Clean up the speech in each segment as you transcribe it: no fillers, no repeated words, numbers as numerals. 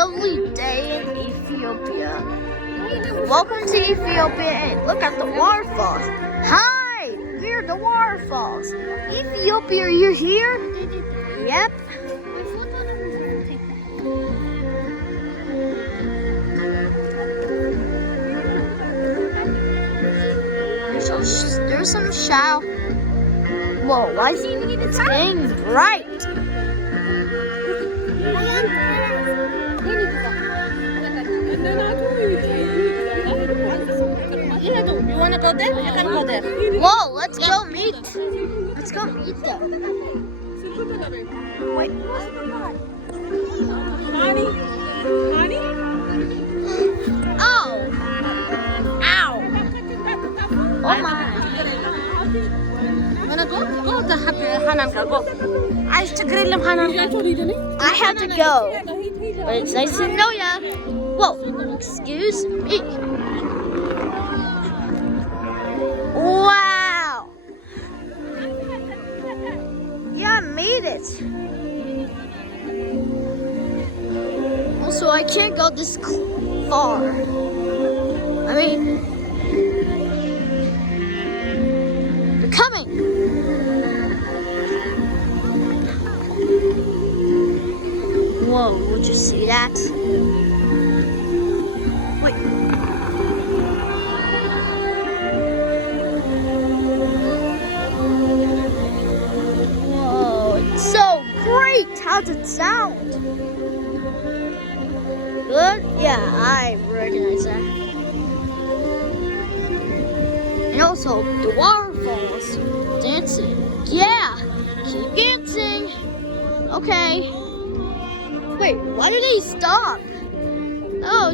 lovely day in Ethiopia. Welcome to Ethiopia and look at the waterfalls. Hi, we're the waterfalls. Ethiopia, are you here? Yep. There's some shower. Whoa, why is it's getting bright? You want to go there? You can go there. Whoa, let's go meet. Let's go meet them. Wait. Honey? Honey? Oh. Ow. Oh my. Wanna go? Go to Hanan ka, go. I have to go. But it's nice to know ya. Whoa, excuse me. Wow. Yeah, I made it. Also, I can't go this far. I mean, they're coming. Whoa, would you see that? Wait. Whoa, it's so great. How's it sound? Good? Yeah, I recognize that. And also, the waterfalls. Dancing. Yeah, keep dancing. Okay. Wait, why did they stop? Oh,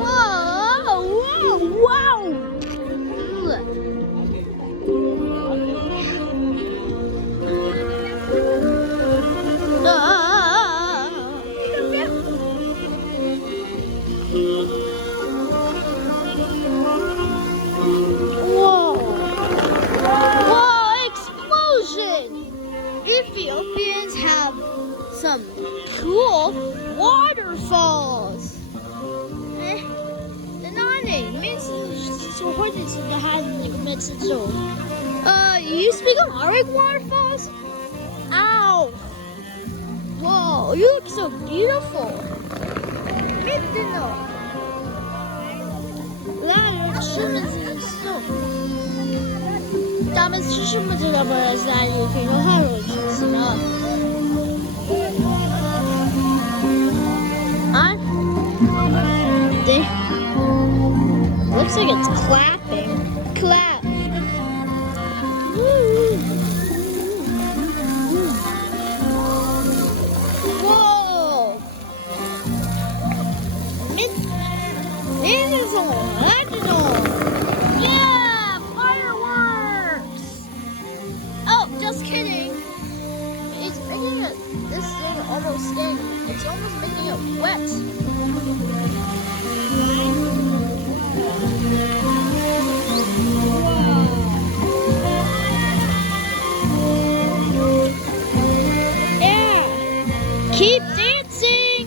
whoa, wow. Whoa, explosion! Ethiopians have some cool waterfalls. You speak Amharic waterfalls? Ow! Whoa, you look so beautiful. Looks like it's clapping. Clap. Whoa! Yeah! Fireworks! Oh, just kidding. It's making this thing almost stink. It's almost making it wet. Keep dancing!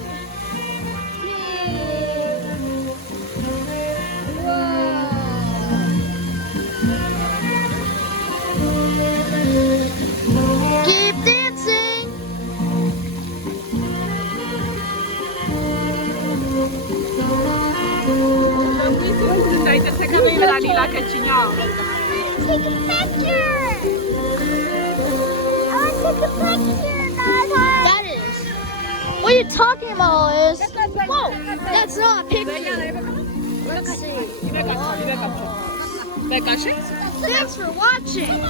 Keep dancing! Take a picture! That is. What you're talking about is. Whoa, that's not a picture. Let's see. Thanks for watching.